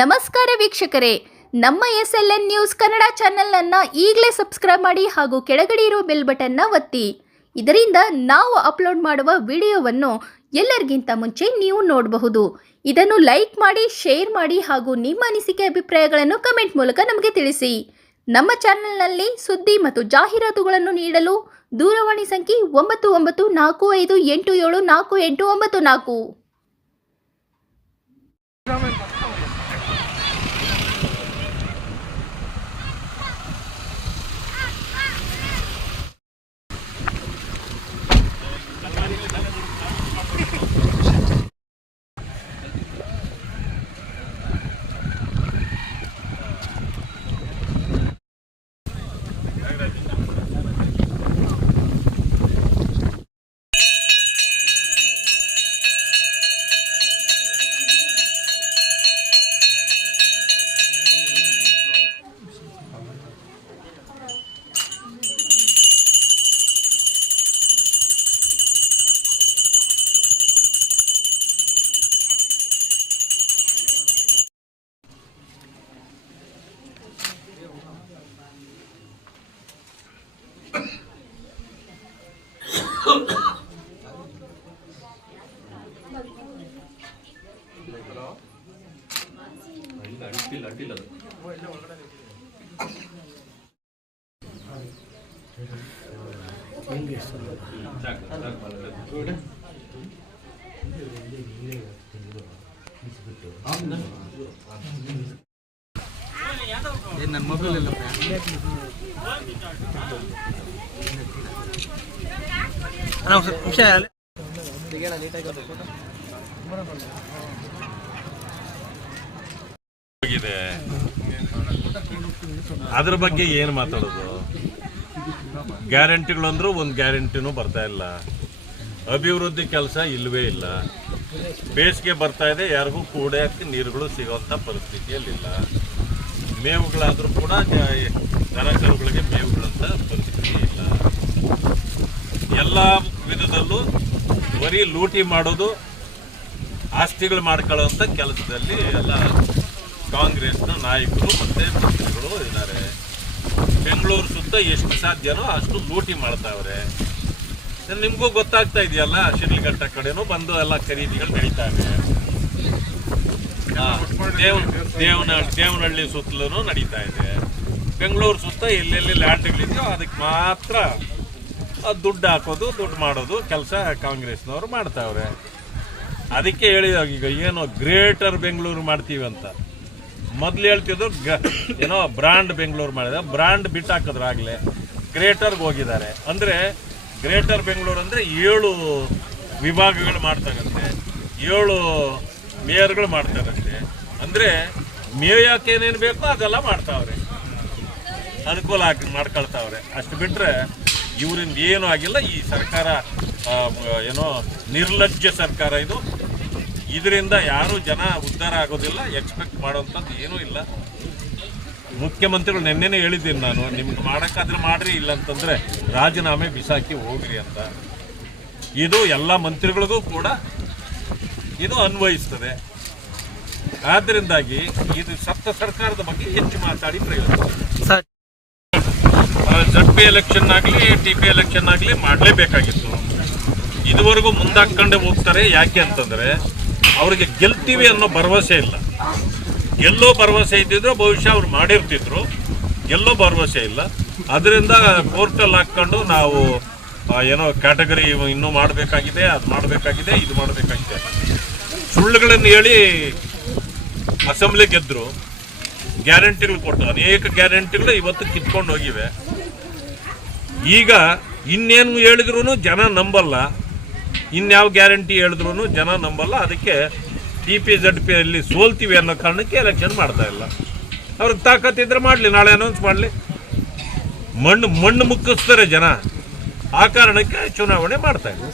ನಮಸ್ಕಾರ ವೀಕ್ಷಕರೇ, ನಮ್ಮ SLN ನ್ಯೂಸ್ ಕನ್ನಡ ಚಾನೆಲ್ ಈಗಲೇ ಸಬ್ಸ್ಕ್ರೈಬ್ ಮಾಡಿ ಹಾಗೂ ಕೆಳಗಡೆ ಇರುವ ಬೆಲ್ ಬಟನ್ ಒತ್ತಿ. ಇದರಿಂದ ನಾವು ಅಪ್ಲೋಡ್ ಮಾಡುವ ವಿಡಿಯೋವನ್ನು ಎಲ್ಲರಿಗಿಂತ ಮುಂಚೆ ನೀವು ನೋಡಬಹುದು. ಇದನ್ನು ಲೈಕ್ ಮಾಡಿ, ಶೇರ್ ಮಾಡಿ ಹಾಗೂ ನಿಮ್ಮ ಅನಿಸಿಕೆ ಅಭಿಪ್ರಾಯಗಳನ್ನು ಕಮೆಂಟ್ ಮೂಲಕ ನಮಗೆ ತಿಳಿಸಿ. ನಮ್ಮ ಚಾನೆಲ್ನಲ್ಲಿ ಸುದ್ದಿ ಮತ್ತು ಜಾಹೀರಾತುಗಳನ್ನು ನೀಡಲು ದೂರವಾಣಿ ಸಂಖ್ಯೆ 9945874894. ನನ್ನ ಮೊಬೈಲ್ ಎಲ್ಲ ಅದ್ರ ಬಗ್ಗೆ ಏನು ಮಾತಾಡೋದು? ಗ್ಯಾರಂಟಿಗಳು ಅಂದ್ರೂ ಒಂದು ಗ್ಯಾರಂಟಿನೂ ಬರ್ತಾ ಇಲ್ಲ. ಅಭಿವೃದ್ಧಿ ಕೆಲಸ ಇಲ್ಲವೇ ಇಲ್ಲ. ಬೇಸಿಗೆ ಬರ್ತಾ ಇದೆ, ಯಾರಿಗೂ ಕುಡಿಯೋಕ್ಕೆ ನೀರುಗಳು ಸಿಗೋಂಥ ಪರಿಸ್ಥಿತಿಯಲ್ಲಿಲ್ಲ. ಮೇವುಗಳಾದರೂ ಕೂಡ ದನಕರುಗಳಿಗೆ ಮೇವುಗಳಂತ ಪರಿಸ್ಥಿತಿ ಇಲ್ಲ. ಎಲ್ಲ ವಿಧದಲ್ಲೂ ಬರೀ ಲೂಟಿ ಮಾಡೋದು, ಆಸ್ತಿಗಳು ಮಾಡ್ಕೊಳ್ಳೋಂಥ ಕೆಲಸದಲ್ಲಿ ಎಲ್ಲ ಕಾಂಗ್ರೆಸ್ನ ನಾಯಕರು ಮತ್ತು ಮಂತ್ರಿಗಳು ಇದ್ದಾರೆ. ಬೆಂಗಳೂರು ಸುತ್ತ ಎಷ್ಟು ಸಾಧ್ಯನೋ ಅಷ್ಟು ಲೂಟಿ ಮಾಡ್ತಾವ್ರೆ. ನಿಮಗೂ ಗೊತ್ತಾಗ್ತಾ ಇದೆಯಲ್ಲ, ಶಿಡ್ಲಘಟ್ಟ ಕಡೆನೂ ಬಂದು ಎಲ್ಲ ಖರೀದಿಗಳು ನಡೀತಾ ಇದೆ. ದೇವನಹಳ್ಳಿ ಸುತ್ತಲೂ ನಡೀತಾ ಇದೆ. ಬೆಂಗಳೂರು ಸುತ್ತ ಎಲ್ಲೆಲ್ಲಿ ಲ್ಯಾಂಡ್ಗಳಿದೆಯೋ ಅದಕ್ಕೆ ಮಾತ್ರ ದುಡ್ಡು ಹಾಕೋದು, ದುಡ್ಡು ಮಾಡೋದು ಕೆಲಸ ಕಾಂಗ್ರೆಸ್ನವರು ಮಾಡ್ತಾವ್ರೆ. ಅದಕ್ಕೆ ಹೇಳಿದಾಗ ಈಗ ಏನೋ ಗ್ರೇಟರ್ ಬೆಂಗಳೂರು ಮಾಡ್ತೀವಿ ಅಂತ ಮೊದಲು ಹೇಳ್ತಿದ್ರು. ಏನೋ ಬ್ರಾಂಡ್ ಬೆಂಗಳೂರು ಮಾಡಿದ, ಬ್ರಾಂಡ್ ಬಿಟ್ಟು ಹಾಕಿದ್ರು ಆಗಲೇ ಗ್ರೇಟರ್ಗೆ ಹೋಗಿದ್ದಾರೆ. ಅಂದರೆ ಗ್ರೇಟರ್ ಬೆಂಗಳೂರು ಅಂದರೆ 7 ವಿಭಾಗಗಳು ಮಾಡ್ತಾಗಂತೆ, 7 ಮೇಯರ್ಗಳು ಮಾಡ್ತಾರಂತೆ. ಅಂದರೆ ಮೇಯಕ್ಕೆ ಏನೇನು ಬೇಕೋ ಅದೆಲ್ಲ ಮಾಡ್ತಾವ್ರೆ, ಅನುಕೂಲ ಆಗಿ ಮಾಡ್ಕೊಳ್ತಾವ್ರೆ. ಅಷ್ಟು ಬಿಟ್ಟರೆ ಇವರಿಂದ ಏನೂ ಆಗಿಲ್ಲ. ಈ ಸರ್ಕಾರ ಏನೋ ನಿರ್ಲಜ್ಜ ಸರ್ಕಾರ ಇದು. ಇದರಿಂದ ಯಾರೂ ಜನ ಉದ್ಧಾರ ಆಗೋದಿಲ್ಲ, ಎಕ್ಸ್ಪೆಕ್ಟ್ ಮಾಡೋಂಥದ್ದು ಏನೂ ಇಲ್ಲ. ಮುಖ್ಯಮಂತ್ರಿಗಳು ನಿನ್ನೆನೇ ಹೇಳಿದ್ದೀನಿ ನಾನು, ನಿಮ್ಗೆ ಮಾಡೋಕ್ಕಾದ್ರೆ ಮಾಡ್ರಿ, ಇಲ್ಲ ಅಂತಂದರೆ ರಾಜೀನಾಮೆ ಬಿಸಾಕಿ ಹೋಗ್ರಿ ಅಂತ. ಇದು ಎಲ್ಲ ಮಂತ್ರಿಗಳಿಗೂ ಕೂಡ ಇದು ಅನ್ವಯಿಸ್ತದೆ. ಆದ್ದರಿಂದಾಗಿ ಇದು ಸಪ್ತ ಸರ್ಕಾರದ ಬಗ್ಗೆ ಹೆಚ್ಚು ಮಾತಾಡಿ ಪ್ರಯೋಜನ. ZP ಎಲೆಕ್ಷನ್ ಆಗಲಿ, TP ಎಲೆಕ್ಷನ್ ಆಗಲಿ ಮಾಡಲೇಬೇಕಾಗಿತ್ತು. ಇದುವರೆಗೂ ಮುಂದಾಕೊಂಡೇ ಹೋಗ್ತಾರೆ. ಯಾಕೆ ಅಂತಂದರೆ ಅವ್ರಿಗೆ ಗೆಲ್ತೀವಿ ಅನ್ನೋ ಭರವಸೆ ಇಲ್ಲ. ಗೆಲ್ಲೋ ಭರವಸೆ ಇದ್ದಿದ್ರು ಬಹುಶಃ ಅವ್ರು ಮಾಡಿರ್ತಿದ್ರು, ಗೆಲ್ಲೋ ಭರವಸೆ ಇಲ್ಲ. ಅದರಿಂದ ಕೋರ್ಟಲ್ಲಿ ಹಾಕ್ಕೊಂಡು ನಾವು ಏನೋ ಕ್ಯಾಟಗರಿ ಇನ್ನೂ ಮಾಡಬೇಕಾಗಿದೆ, ಅದು ಮಾಡಬೇಕಾಗಿದೆ, ಇದು ಮಾಡಬೇಕಾಗಿದೆ, ಸುಳ್ಳುಗಳನ್ನು ಹೇಳಿ ಅಸೆಂಬ್ಲಿ ಗೆದ್ದರು. ಗ್ಯಾರಂಟಿಗಳು ಕೊಟ್ಟು ಅನೇಕ ಗ್ಯಾರಂಟಿಗಳು ಇವತ್ತು ಕಿತ್ಕೊಂಡು ಹೋಗಿವೆ. ಈಗ ಇನ್ನೇನು ಹೇಳಿದ್ರು ಜನ ನಂಬಲ್ಲ, ಇನ್ಯಾವ ಗ್ಯಾರಂಟಿ ಹೇಳಿದ್ರು ಜನ ನಂಬಲ್ಲ. ಅದಕ್ಕೆ TP ZP ಅಲ್ಲಿ ಸೋಲ್ತೀವಿ ಅನ್ನೋ ಕಾರಣಕ್ಕೆ ಎಲೆಕ್ಷನ್ ಮಾಡ್ತಾ ಇಲ್ಲ. ಅವ್ರಿಗೆ ತಾಕತ್ತಿದ್ರೆ ಮಾಡಲಿ, ನಾಳೆ ಅನೌನ್ಸ್ ಮಾಡಲಿ. ಮಣ್ಣು ಮುಕ್ಕಿಸ್ತಾರೆ ಜನ, ಆ ಕಾರಣಕ್ಕೆ ಚುನಾವಣೆ ಮಾಡ್ತಾ ಇಲ್ಲ.